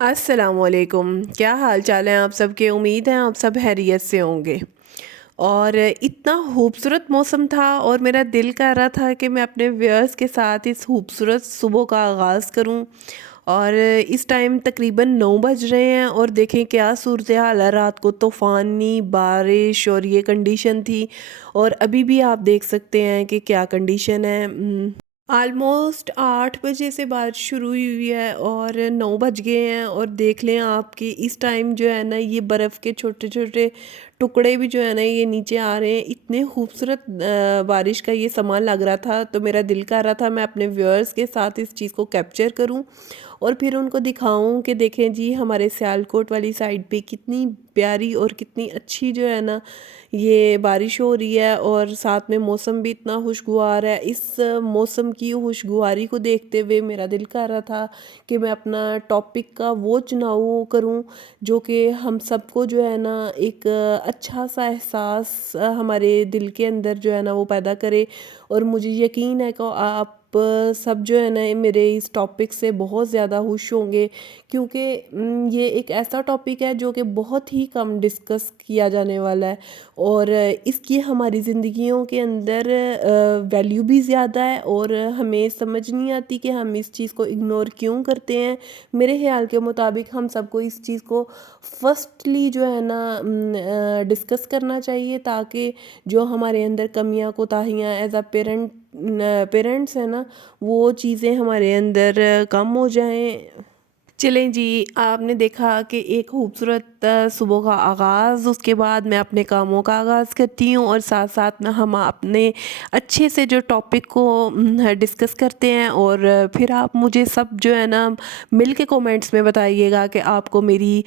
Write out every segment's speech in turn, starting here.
السلام علیکم، کیا حال چال ہیں آپ سب کے؟ امید ہے آپ سب خیریت سے ہوں گے۔ اور اتنا خوبصورت موسم تھا اور میرا دل کر رہا تھا کہ میں اپنے ویئرس کے ساتھ اس خوبصورت صبح کا آغاز کروں۔ اور اس ٹائم تقریباً 9 بج رہے ہیں اور دیکھیں کیا صورتحال ہے، رات کو طوفانی بارش اور یہ کنڈیشن تھی، اور ابھی بھی آپ دیکھ سکتے ہیں کہ کیا کنڈیشن ہے۔ آلموسٹ 8 بجے سے بارش شروع ہوئی ہے اور 9 بج گئے ہیں، اور دیکھ لیں آپ کہ اس ٹائم جو ہے نا یہ برف کے چھوٹے چھوٹے ٹکڑے بھی جو ہے نا یہ نیچے آ رہے ہیں۔ اتنے خوبصورت بارش کا یہ سماں لگ رہا تھا، تو میرا دل کر رہا تھا میں اپنے ویورز کے ساتھ اس چیز کو کیپچر کروں اور پھر ان کو دکھاؤں کہ دیکھیں جی ہمارے سیالکوٹ والی سائڈ پہ کتنی پیاری اور کتنی اچھی جو ہے نا یہ بارش ہو رہی ہے، اور ساتھ میں موسم بھی اتنا خوشگوار ہے۔ اس موسم کی خوشگواری کو دیکھتے ہوئے میرا دل کر رہا تھا کہ میں اپنا ٹاپک کا وہ چناؤ کروں جو کہ ہم سب کو جو ہے نا ایک اچھا سا احساس ہمارے دل کے اندر جو ہے نا وہ پیدا کرے۔ اور مجھے یقین ہے کہ آپ سب جو ہے نا میرے اس ٹاپک سے بہت زیادہ خوش ہوں گے، کیونکہ یہ ایک ایسا ٹاپک ہے جو کہ بہت ہی کم ڈسکس کیا جانے والا ہے، اور اس کی ہماری زندگیوں کے اندر ویلیو بھی زیادہ ہے، اور ہمیں سمجھ نہیں آتی کہ ہم اس چیز کو اگنور کیوں کرتے ہیں۔ میرے خیال کے مطابق ہم سب کو اس چیز کو فرسٹلی جو ہے نا ڈسکس کرنا چاہیے، تاکہ جو ہمارے اندر کمیاں کوتاہیاں ایز اے پیرنٹس ہیں نا وہ چیزیں ہمارے اندر کم ہو جائیں۔ چلیں جی، آپ نے دیکھا کہ ایک خوبصورت صبح کا آغاز، اس کے بعد میں اپنے کاموں کا آغاز کرتی ہوں، اور ساتھ ساتھ میں ہم اپنے اچھے سے جو ٹاپک کو ڈسکس کرتے ہیں، اور پھر آپ مجھے سب جو ہے نا مل کے کومنٹس میں بتائیے گا کہ آپ کو میری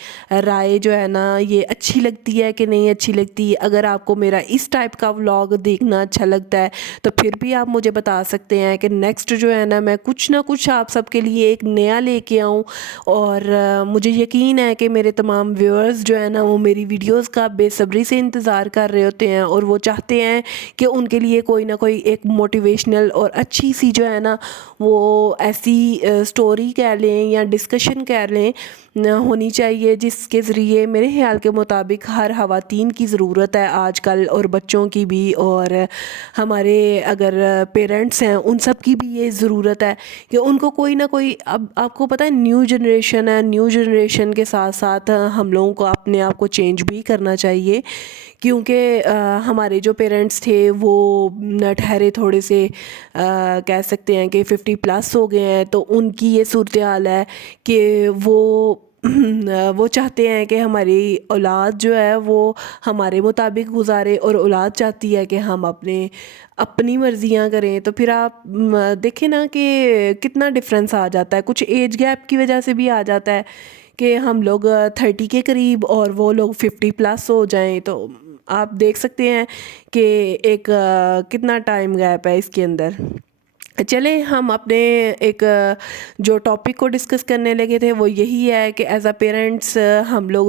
رائے جو ہے نا یہ اچھی لگتی ہے کہ نہیں اچھی لگتی۔ اگر آپ کو میرا اس ٹائپ کا ولاگ دیکھنا اچھا لگتا ہے تو پھر بھی آپ مجھے بتا سکتے ہیں کہ نیکسٹ جو ہے نا میں کچھ نہ کچھ آپ سب کے لیے ایک نیا لے کے آؤں۔ اور مجھے یقین ہے کہ میرے تمام ویورز جو ہے نا وہ میری ویڈیوز کا بے صبری سے انتظار کر رہے ہوتے ہیں، اور وہ چاہتے ہیں کہ ان کے لیے کوئی نہ کوئی ایک موٹیویشنل اور اچھی سی جو ہے نا وہ ایسی سٹوری کہہ لیں یا ڈسکشن کہہ لیں ہونی چاہیے، جس کے ذریعے میرے خیال کے مطابق ہر خواتین کی ضرورت ہے آج کل، اور بچوں کی بھی، اور ہمارے اگر پیرنٹس ہیں ان سب کی بھی یہ ضرورت ہے کہ ان کو کوئی نہ کوئی، اب آپ کو پتہ ہے نیو جنریشن ہے، نیو جنریشن کے ساتھ ساتھ ہم لوگوں کو اپنے آپ کو چینج بھی کرنا چاہیے، کیونکہ ہمارے جو پیرنٹس تھے وہ ٹھہرے تھوڑے سے کہہ سکتے ہیں کہ 50+ ہو گئے ہیں، تو ان کی یہ صورتحال ہے کہ وہ چاہتے ہیں کہ ہماری اولاد جو ہے وہ ہمارے مطابق گزارے، اور اولاد چاہتی ہے کہ ہم اپنی مرضیاں کریں۔ تو پھر آپ دیکھیں نا کہ کتنا ڈفرینس آ جاتا ہے، کچھ ایج گیپ کی وجہ سے بھی آ جاتا ہے کہ ہم لوگ 30 کے قریب اور وہ لوگ 50+ ہو جائیں، تو آپ دیکھ سکتے ہیں کہ ایک کتنا ٹائم گیپ ہے اس کے اندر۔ چلیں ہم اپنے ایک جو ٹاپک کو ڈسکس کرنے لگے تھے وہ یہی ہے کہ ایز اے پیرنٹس ہم لوگ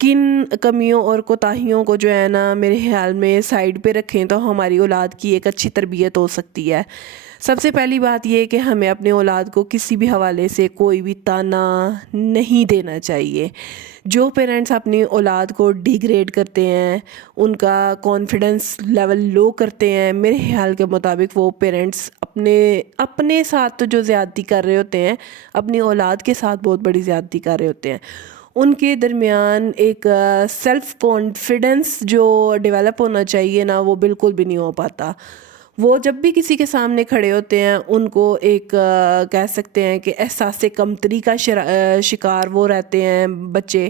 کن کمیوں اور کوتاہیوں کو جو ہے نا میرے خیال میں سائڈ پہ رکھیں تو ہماری اولاد کی ایک اچھی تربیت ہو سکتی ہے۔ سب سے پہلی بات یہ کہ ہمیں اپنے اولاد کو کسی بھی حوالے سے کوئی بھی تانا نہیں دینا چاہیے۔ جو پیرنٹس اپنی اولاد کو ڈیگریڈ کرتے ہیں، ان کا کانفیڈنس لیول لو کرتے ہیں، میرے خیال کے مطابق وہ پیرنٹس اپنے ساتھ تو جو زیادتی کر رہے ہوتے ہیں، اپنی اولاد کے ساتھ بہت بڑی زیادتی کر رہے ہوتے ہیں۔ ان کے درمیان ایک سیلف کانفیڈنس جو ڈیولپ ہونا چاہیے نا وہ بالکل بھی نہیں ہو پاتا۔ وہ جب بھی کسی کے سامنے کھڑے ہوتے ہیں ان کو ایک کہہ سکتے ہیں کہ احساس کمتری کا شکار وہ رہتے ہیں بچے،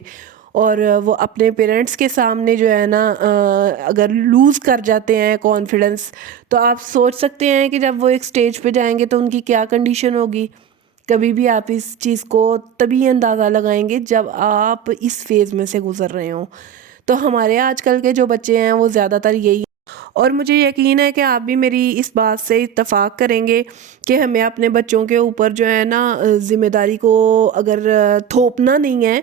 اور وہ اپنے پیرنٹس کے سامنے جو ہے نا اگر لوز کر جاتے ہیں کانفیڈنس، تو آپ سوچ سکتے ہیں کہ جب وہ ایک سٹیج پہ جائیں گے تو ان کی کیا کنڈیشن ہوگی۔ کبھی بھی آپ اس چیز کو تبھی اندازہ لگائیں گے جب آپ اس فیز میں سے گزر رہے ہوں۔ تو ہمارے آج کل کے جو بچے ہیں وہ زیادہ تر یہی، اور مجھے یقین ہے کہ آپ بھی میری اس بات سے اتفاق کریں گے کہ ہمیں اپنے بچوں کے اوپر جو ہے نا ذمہ داری کو اگر تھوپنا نہیں ہے،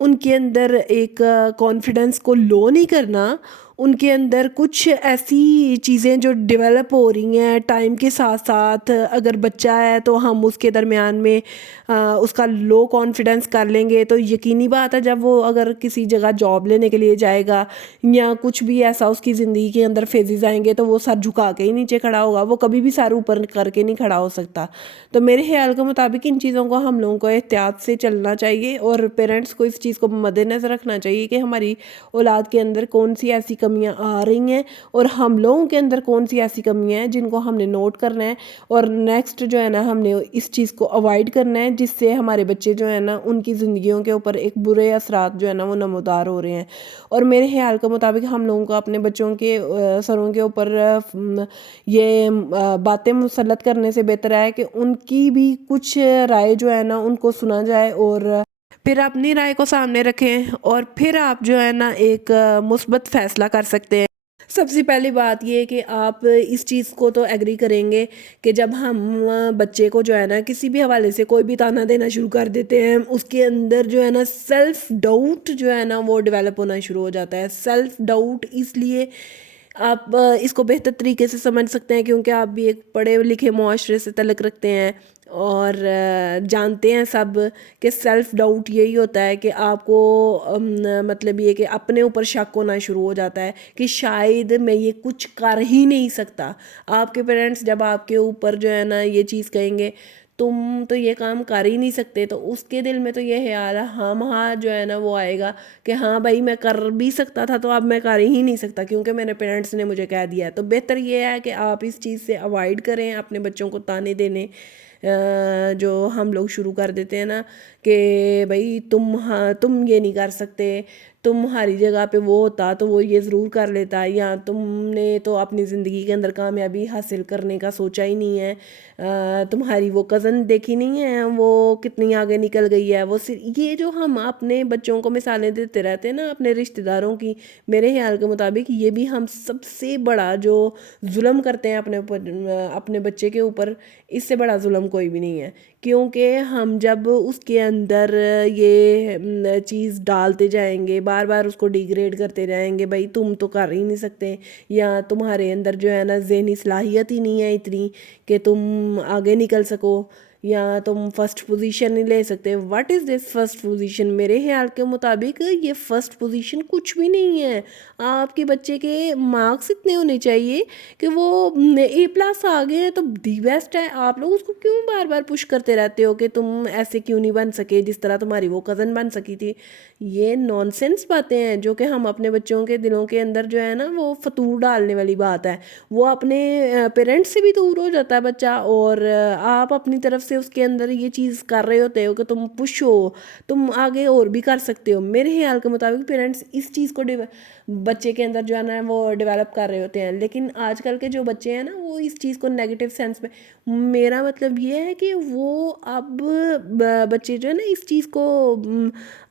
ان کے اندر ایک کانفیڈنس کو لو نہیں کرنا، ان کے اندر کچھ ایسی چیزیں جو ڈیولپ ہو رہی ہیں ٹائم کے ساتھ ساتھ. اگر بچہ ہے تو ہم اس کے درمیان میں اس کا لو کانفیڈنس کر لیں گے تو یقینی بات ہے جب وہ اگر کسی جگہ جاب لینے کے لیے جائے گا یا کچھ بھی ایسا اس کی زندگی کے اندر فیزز آئیں گے تو وہ سر جھکا کے ہی نیچے کھڑا ہوگا, وہ کبھی بھی سر اوپر کر کے نہیں کھڑا ہو سکتا. تو میرے خیال کے مطابق ان چیزوں کو ہم لوگوں کو احتیاط سے چلنا چاہیے اور پیرنٹس کو اس چیز کو مد نظر رکھنا چاہیے کہ ہماری اولاد کے اندر کون سی ایسی کمیاں آ رہی ہیں اور ہم لوگوں کے اندر کون سی ایسی کمیاں ہیں جن کو ہم نے نوٹ کرنا ہے اور نیکسٹ جو ہے نا ہم نے اس چیز کو اوائڈ کرنا ہے, جس سے ہمارے بچے جو ہے نا ان کی زندگیوں کے اوپر ایک برے اثرات جو ہے نا وہ نمودار ہو رہے ہیں. اور میرے خیال کے مطابق ہم لوگوں کو اپنے بچوں کے سروں کے اوپر یہ باتیں مسلط کرنے سے بہتر ہے کہ ان کی بھی کچھ رائے جو ہے نا ان کو سنا جائے اور پھر اپنی رائے کو سامنے رکھیں اور پھر آپ جو ہے نا ایک مثبت فیصلہ کر سکتے ہیں. سب سے پہلی بات یہ کہ آپ اس چیز کو تو ایگری کریں گے کہ جب ہم بچے کو جو ہے نا کسی بھی حوالے سے کوئی بھی تانا دینا شروع کر دیتے ہیں اس کے اندر جو ہے نا سیلف ڈاؤٹ جو ہے نا وہ ڈیولپ ہونا شروع ہو جاتا ہے. سیلف ڈاؤٹ اس لیے آپ اس کو بہتر طریقے سے سمجھ سکتے ہیں کیونکہ آپ بھی ایک پڑھے لکھے معاشرے سے تعلق رکھتے ہیں اور جانتے ہیں سب کہ سیلف ڈاؤٹ یہی ہوتا ہے کہ آپ کو مطلب یہ کہ اپنے اوپر شک ہونا شروع ہو جاتا ہے کہ شاید میں یہ کچھ کر ہی نہیں سکتا. آپ کے پیرنٹس جب آپ کے اوپر جو ہے نا یہ چیز کہیں گے تم تو یہ کام کر ہی نہیں سکتے تو اس کے دل میں تو یہ خیال ہاں جو ہے نا وہ آئے گا کہ ہاں بھائی میں کر بھی سکتا تھا تو اب میں کر ہی نہیں سکتا کیونکہ میرے پیرنٹس نے مجھے کہہ دیا ہے. تو بہتر یہ ہے کہ آپ اس چیز سے اوائڈ کریں اپنے بچوں کو تانے دینے جو ہم لوگ شروع کر دیتے ہیں نا کہ بھائی تم یہ نہیں کر سکتے, تمہاری جگہ پہ وہ ہوتا تو وہ یہ ضرور کر لیتا, یا تم نے تو اپنی زندگی کے اندر کامیابی حاصل کرنے کا سوچا ہی نہیں ہے, تمہاری وہ کزن دیکھی نہیں ہے وہ کتنی آگے نکل گئی ہے. وہ یہ جو ہم اپنے بچوں کو مثالیں دیتے رہتے ہیں نا اپنے رشتہ داروں کی, میرے خیال کے مطابق یہ بھی ہم سب سے بڑا جو ظلم کرتے ہیں اپنے بچے کے اوپر, اس سے بڑا ظلم کوئی بھی نہیں ہے. کیونکہ ہم جب اس کے اندر یہ چیز ڈالتے جائیں گے بار بار اس کو ڈیگریڈ کرتے جائیں گے بھائی تم تو کر ہی نہیں سکتے یا تمہارے اندر جو ہے نا ذہنی صلاحیت ہی نہیں ہے اتنی کہ تم آگے نکل سکو یا تم فرسٹ پوزیشن نہیں لے سکتے. What is this first position? میرے خیال کے مطابق یہ فرسٹ پوزیشن کچھ بھی نہیں ہے. آپ کے بچے کے مارکس اتنے ہونے چاہیے کہ وہ A+ آ گئے ہیں تو دی بیسٹ ہے. آپ لوگ اس کو کیوں بار بار پش کرتے رہتے ہو کہ تم ایسے کیوں نہیں بن سکے جس طرح تمہاری وہ کزن بن سکی تھی؟ یہ نان سینس باتیں ہیں جو کہ ہم اپنے بچوں کے دلوں کے اندر جو ہے نا وہ فطور ڈالنے والی بات ہے. وہ اپنے پیرنٹس سے بھی دور ہو جاتا ہے بچہ اور آپ اپنی طرف سے اس کے اندر یہ چیز کر رہے ہوتے ہو کہ تم پش ہو, تم آگے اور بھی کر سکتے ہو. میرے خیال کے مطابق پیرنٹس اس چیز کو بچے کے اندر جو ہے نا وہ ڈیولپ کر رہے ہوتے ہیں, لیکن آج کل کے جو بچے ہیں نا وہ اس چیز کو نیگیٹو سینس میں, میرا مطلب یہ ہے کہ وہ اب بچے جو ہے نا اس چیز کو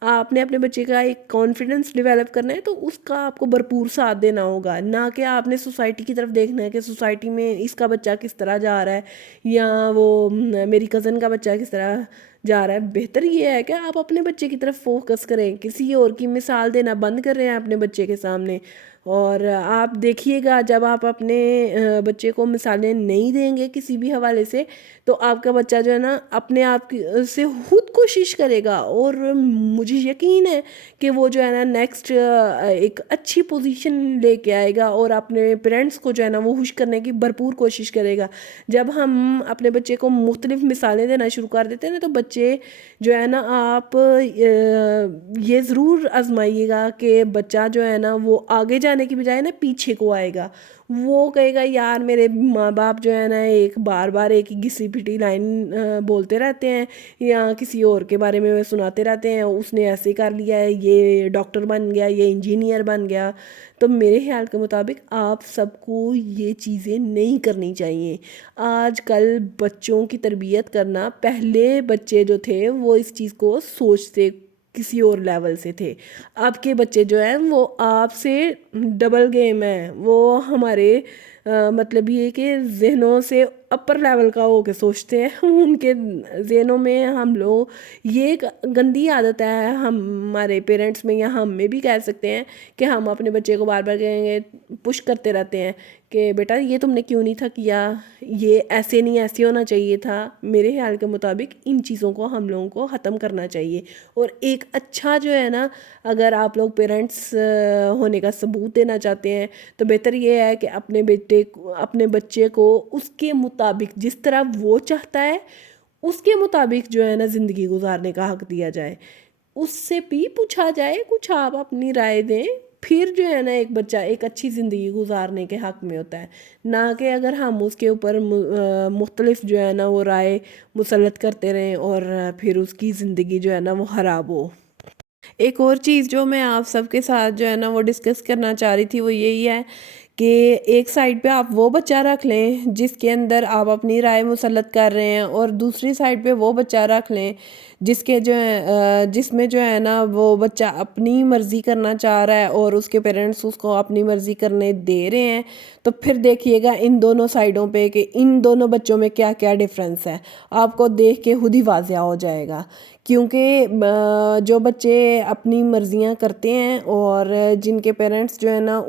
آپ نے اپنے بچے کا ایک کانفیڈنس ڈیولپ کرنا ہے تو اس کا آپ کو بھرپور ساتھ دینا ہوگا, نہ کہ آپ نے سوسائٹی کی طرف دیکھنا ہے کہ سوسائٹی میں اس کا بچہ کس طرح جا رہا ہے یا وہ میری کزن کا بچہ کس طرح جا رہا ہے. بہتر یہ ہے کہ آپ اپنے بچے کی طرف فوکس کریں, کسی اور کی مثال دینا بند کر رہے ہیں اپنے بچے کے سامنے. اور آپ دیکھیے گا جب آپ اپنے بچے کو مثالیں نہیں دیں گے کسی بھی حوالے سے تو آپ کا بچہ جو ہے نا اپنے آپ سے خود کوشش کرے گا اور مجھے یقین ہے کہ وہ جو ہے نا نیکسٹ ایک اچھی پوزیشن لے کے آئے گا اور اپنے پیرنٹس کو جو ہے نا وہ خوش کرنے کی بھرپور کوشش کرے گا. جب ہم اپنے بچے کو مختلف مثالیں دینا شروع کر دیتے ہیں نا تو بچے جو ہے نا آپ یہ ضرور آزمائیے گا کہ بچہ جو ہے نا وہ آگے جانے کی بجائے نا پیچھے کو آئے گا. وہ کہے گا یار میرے ماں باپ جو ہے نا ایک بار بار ایک گھسی پٹی لائن بولتے رہتے ہیں یا کسی اور کے بارے میں سناتے رہتے ہیں, اس نے ایسے کر لیا ہے, یہ ڈاکٹر بن گیا, یہ انجینئر بن گیا. تو میرے خیال کے مطابق آپ سب کو یہ چیزیں نہیں کرنی چاہیے. آج کل بچوں کی تربیت کرنا, پہلے بچے جو تھے وہ اس چیز کو سوچتے کسی اور لیول سے تھے, اب کے بچے جو ہیں وہ آپ سے ڈبل گیم ہیں. وہ ہمارے مطلب یہ کہ ذہنوں سے اپر لیول کا ہو کے سوچتے ہیں ان کے ذہنوں میں ہم لوگ یہ ایک گندی عادت ہے ہمارے پیرنٹس میں یا ہم میں بھی کہہ سکتے ہیں کہ ہم اپنے بچے کو بار بار کہیں گے، پش کرتے رہتے ہیں کہ بیٹا یہ تم نے کیوں نہیں تھا کیا، یہ ایسے نہیں ایسے ہونا چاہیے تھا۔ میرے خیال کے مطابق ان چیزوں کو ہم لوگوں کو ختم کرنا چاہیے، اور ایک اچھا جو ہے نا، اگر آپ لوگ پیرنٹس ہونے کا ثبوت دینا چاہتے ہیں تو بہتر یہ ہے کہ اپنے بچے کو اس کے مطابق جس طرح وہ چاہتا ہے اس کے مطابق جو ہے نا زندگی گزارنے کا حق دیا جائے، اس سے بھی پوچھا جائے، کچھ آپ اپنی رائے دیں، پھر جو ہے نا ایک بچہ ایک اچھی زندگی گزارنے کے حق میں ہوتا ہے، نہ کہ اگر ہم اس کے اوپر مختلف جو ہے نا وہ رائے مسلط کرتے رہیں اور پھر اس کی زندگی جو ہے نا وہ خراب ہو۔ ایک اور چیز جو میں آپ سب کے ساتھ جو ہے نا وہ ڈسکس کرنا چاہ رہی تھی وہ یہی ہے کہ ایک سائڈ پہ آپ وہ بچہ رکھ لیں جس کے اندر آپ اپنی رائے مسلط کر رہے ہیں، اور دوسری سائڈ پہ وہ بچہ رکھ لیں جس میں جو ہے نا وہ بچہ اپنی مرضی کرنا چاہ رہا ہے اور اس کے پیرنٹس اس کو اپنی مرضی کرنے دے رہے ہیں، تو پھر دیکھیے گا ان دونوں سائڈوں پہ کہ ان دونوں بچوں میں کیا کیا ڈیفرنس ہے، آپ کو دیکھ کے خود ہی واضح ہو جائے گا۔ کیونکہ جو بچے اپنی مرضیاں کرتے ہیں اور جن کے پیرنٹس جو ہے نا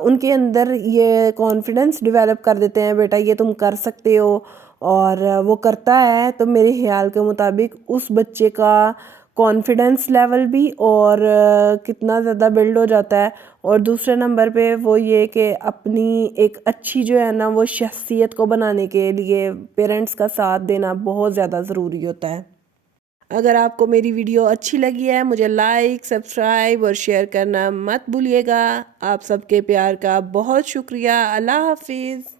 ان کے اندر یہ کانفیڈنس ڈیولپ کر دیتے ہیں، بیٹا یہ تم کر سکتے ہو، اور وہ کرتا ہے، تو میرے خیال کے مطابق اس بچے کا کانفیڈنس لیول بھی اور کتنا زیادہ بلڈ ہو جاتا ہے، اور دوسرے نمبر پہ وہ یہ کہ اپنی ایک اچھی جو ہے نا وہ شخصیت کو بنانے کے لیے پیرنٹس کا ساتھ دینا بہت زیادہ ضروری ہوتا ہے۔ اگر آپ کو میری ویڈیو اچھی لگی ہے مجھے لائک، سبسکرائب اور شیئر کرنا مت بھولیے گا۔ آپ سب کے پیار کا بہت شکریہ۔ اللہ حافظ۔